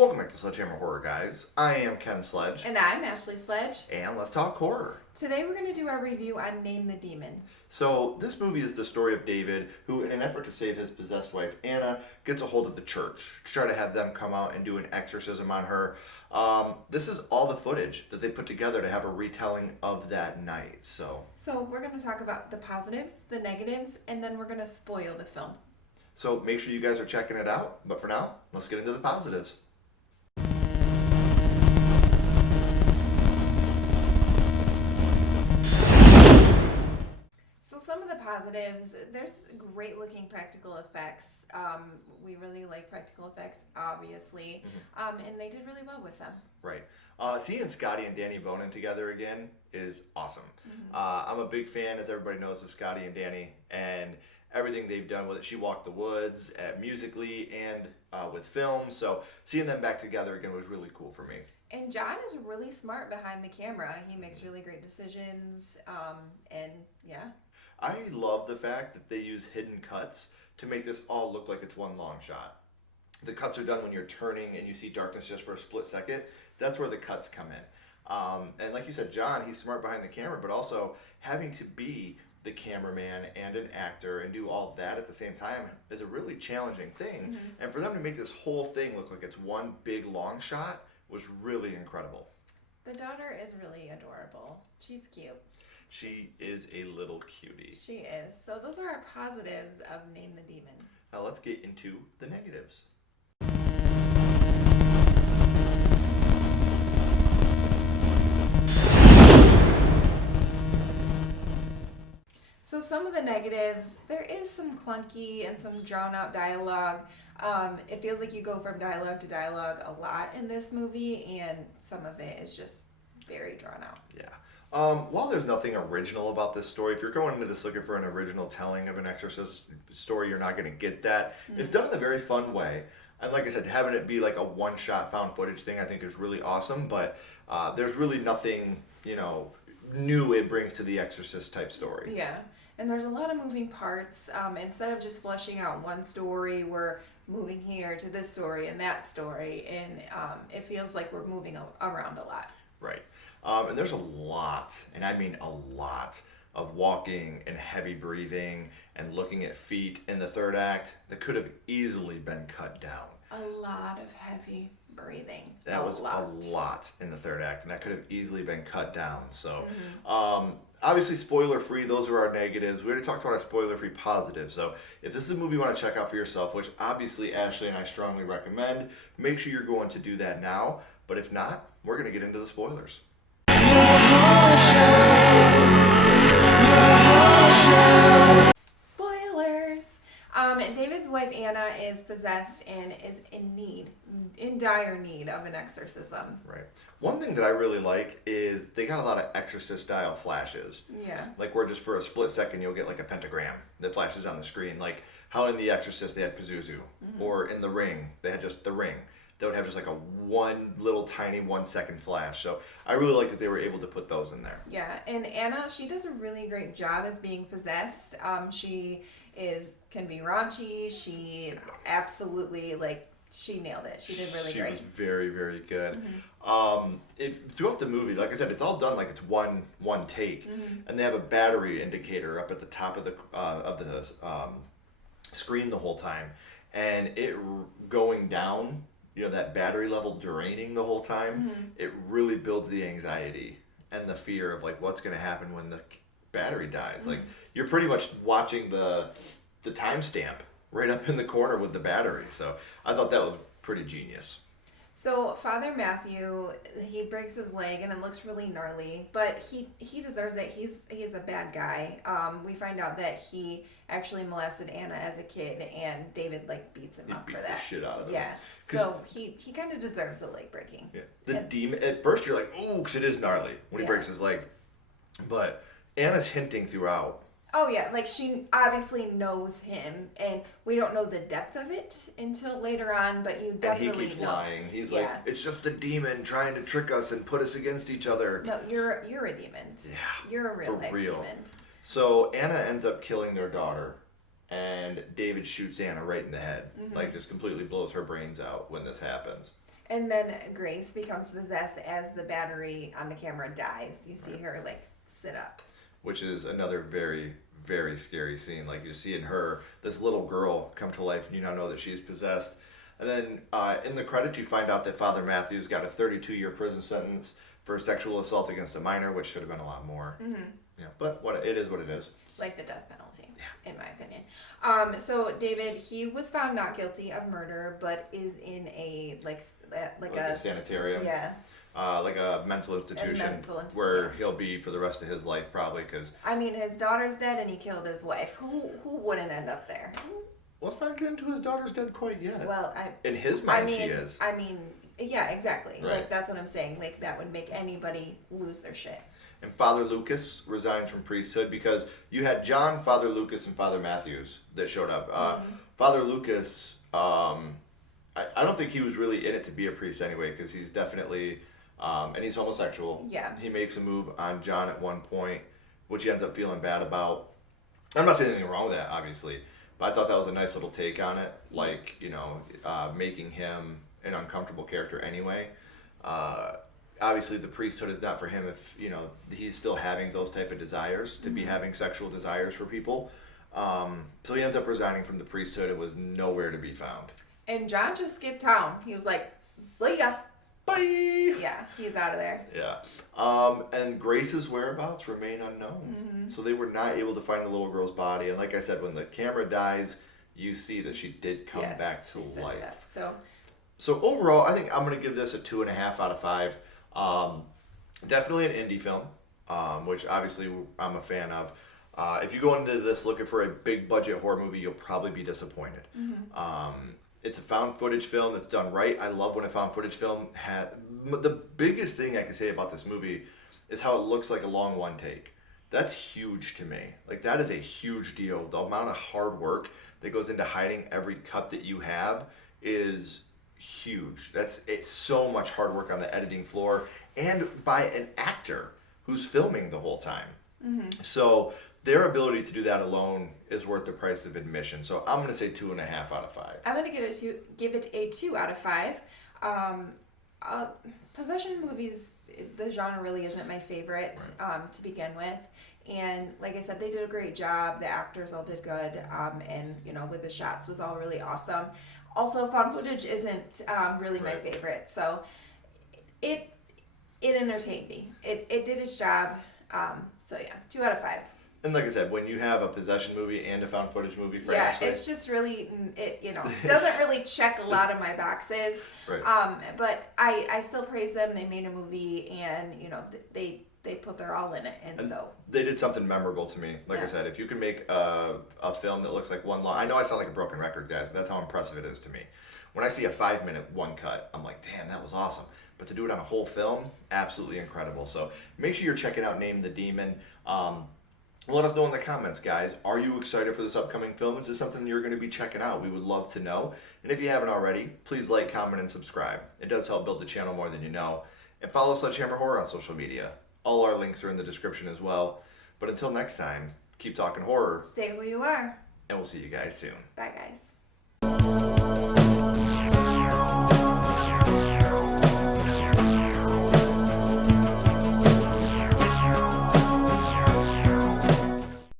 Welcome back to Sledgehammer Horror, guys. I am Ken Sledge. And I'm Ashley Sledge. And let's talk horror. Today we're going to do our review on Name the Demon. So, this movie is the story of David, who, in an effort to save his possessed wife, Anna, gets a hold of the church to try to have them come out and do an exorcism on her. This is all the footage that they put together to have a retelling of that night. So we're going to talk about the positives, the negatives, and then we're going to spoil the film. So, make sure you guys are checking it out. But for now, let's get into the positives. So some of the positives, there's great looking practical effects. We really like practical effects, obviously, and they did really well with them. Right. Seeing Scotty and Danny Bonin together again is awesome. I'm a big fan, as everybody knows, of Scotty and Danny and everything they've done with it. She Walked the Woods, musically and with film. So seeing them back together again was really cool for me. And John is really smart behind the camera. He makes really great decisions, and yeah. I love the fact that they use hidden cuts to make this all look like it's one long shot. The cuts are done when you're turning and you see darkness just for a split second. That's where the cuts come in. And like you said, John, he's smart behind the camera, but also having to be the cameraman and an actor and do all that at the same time is a really challenging thing. And for them to make this whole thing look like it's one big long shot was really incredible. The daughter is really adorable. She's cute. She is a little cutie. She is. So those are our positives of Name the Demon. Now let's get into the negatives. So some of the negatives, there is some clunky and some drawn out dialogue. It feels like you go from dialogue to dialogue a lot in this movie, and some of it is just very drawn out. Yeah. While there's nothing original about this story, if you're going into this looking for an original telling of an exorcist story, you're not going to get that. It's done in a very fun way. And like I said, having it be like a one-shot found footage thing I think is really awesome, but there's really nothing, new it brings to the exorcist type story. Yeah. And there's a lot of moving parts. Instead of just fleshing out one story, we're moving here to this story and that story, and it feels like we're moving around a lot. Right. And there's a lot, and I mean a lot, of walking and heavy breathing and looking at feet in the third act that could have easily been cut down. A lot of heavy breathing. That was a lot in the third act, and that could have easily been cut down. So, obviously, spoiler-free, those are our negatives. We already talked about our spoiler-free positives. So, if this is a movie you want to check out for yourself, which obviously Ashley and I strongly recommend, make sure you're going to do that now. But if not, we're going to get into the spoilers. Spoilers! David's wife Anna is possessed and is in dire need of an exorcism. Right. One thing that I really like is they got a lot of exorcist style flashes. Yeah. Like where just for a split second you'll get like a pentagram that flashes on the screen. Like how in The Exorcist they had Pazuzu. Or in The Ring, they had just The Ring. They would have just like a one little tiny 1 second flash. So I really like that they were able to put those in there. Yeah, and Anna, she does a really great job as being possessed. She can be raunchy. She absolutely, she nailed it. She did really great. She was very, very good. Throughout the movie, like I said, it's all done like it's one take, and they have a battery indicator up at the top of the screen the whole time, and it going down. That battery level draining the whole time, it really builds the anxiety and the fear of like what's going to happen when the battery dies. Like you're pretty much watching the timestamp right up in the corner with the battery. So I thought that was pretty genius. So Father Matthew, he breaks his leg and it looks really gnarly, but he deserves it. He's a bad guy. We find out that he actually molested Anna as a kid, and David beats him up for that. Beats the shit out of him. Yeah. So he kind of deserves the leg breaking. Yeah. The demon. At first you're like, oh, because it is gnarly when he breaks his leg, but Anna's hinting throughout. Oh yeah, she obviously knows him, and we don't know the depth of it until later on, but you definitely know. And he keeps lying. He's like, it's just the demon trying to trick us and put us against each other. No, you're a demon. Yeah. You're a real demon. So Anna ends up killing their daughter, and David shoots Anna right in the head. Just completely blows her brains out when this happens. And then Grace becomes possessed as the battery on the camera dies. You see her like sit up. Which is another very, very scary scene. Like you see in her, this little girl come to life and you now know that she's possessed. And then in the credits you find out that Father Matthews got a 32-year prison sentence for sexual assault against a minor, which should have been a lot more. Mm-hmm. Yeah, but it is what it is. Like the death penalty, yeah. in my opinion. So David, he was found not guilty of murder, but is in a like a sanitarium. Yeah. Like a mental institution where he'll be for the rest of his life probably because... I mean, his daughter's dead and he killed his wife. Who wouldn't end up there? Well, let's not get into his daughter's dead quite yet. Well, in his mind, she is. I mean, yeah, exactly. Right. Like, that's what I'm saying. Like, that would make anybody lose their shit. And Father Lucas resigns from priesthood because you had John, Father Lucas, and Father Matthews that showed up. Father Lucas, I don't think he was really in it to be a priest anyway because he's definitely... and he's homosexual. Yeah. He makes a move on John at one point, which he ends up feeling bad about. I'm not saying anything wrong with that, obviously, but I thought that was a nice little take on it. Like, making him an uncomfortable character anyway. Obviously, the priesthood is not for him if, he's still having those type of desires, to be having sexual desires for people. So he ends up resigning from the priesthood. It was nowhere to be found. And John just skipped town. He was like, see ya. Bye. Yeah, he's out of there. Yeah. And Grace's whereabouts remain unknown. Mm-hmm. So they were not able to find the little girl's body. And like I said, when the camera dies, you see that she did come back to life. So overall, I think I'm going to give this a 2.5 out of 5. Definitely an indie film, which obviously I'm a fan of. If you go into this looking for a big budget horror movie, you'll probably be disappointed. Mm-hmm. It's a found footage film that's done right. I love when a found footage film had... The biggest thing I can say about this movie is how it looks like a long one take. That's huge to me. Like, that is a huge deal. The amount of hard work that goes into hiding every cut that you have is huge. It's so much hard work on the editing floor and by an actor who's filming the whole time. Mm-hmm. So... their ability to do that alone is worth the price of admission. So I'm going to say 2.5 out of 5. I'm going to give it a 2 out of 5. Possession movies, the genre really isn't my favorite to begin with. And like I said, they did a great job. The actors all did good. And, with the shots was all really awesome. Also, found footage isn't really my favorite. So it entertained me. It did its job. So yeah, 2 out of 5. And like I said, when you have a possession movie and a found footage movie for Ashley... it's just really, doesn't really check a lot of my boxes. Right. But I still praise them. They made a movie and, they put their all in it. And so... they did something memorable to me. Like I said, if you can make a film that looks like one long... I know I sound like a broken record, guys, but that's how impressive it is to me. When I see a 5-minute one cut, I'm like, damn, that was awesome. But to do it on a whole film, absolutely incredible. So make sure you're checking out Name the Demon. Let us know in the comments, guys. Are you excited for this upcoming film? Is this something you're going to be checking out? We would love to know. And if you haven't already, please like, comment, and subscribe. It does help build the channel more than you know. And follow Sledgehammer Horror on social media. All our links are in the description as well. But until next time, keep talking horror. Stay who you are. And we'll see you guys soon. Bye, guys.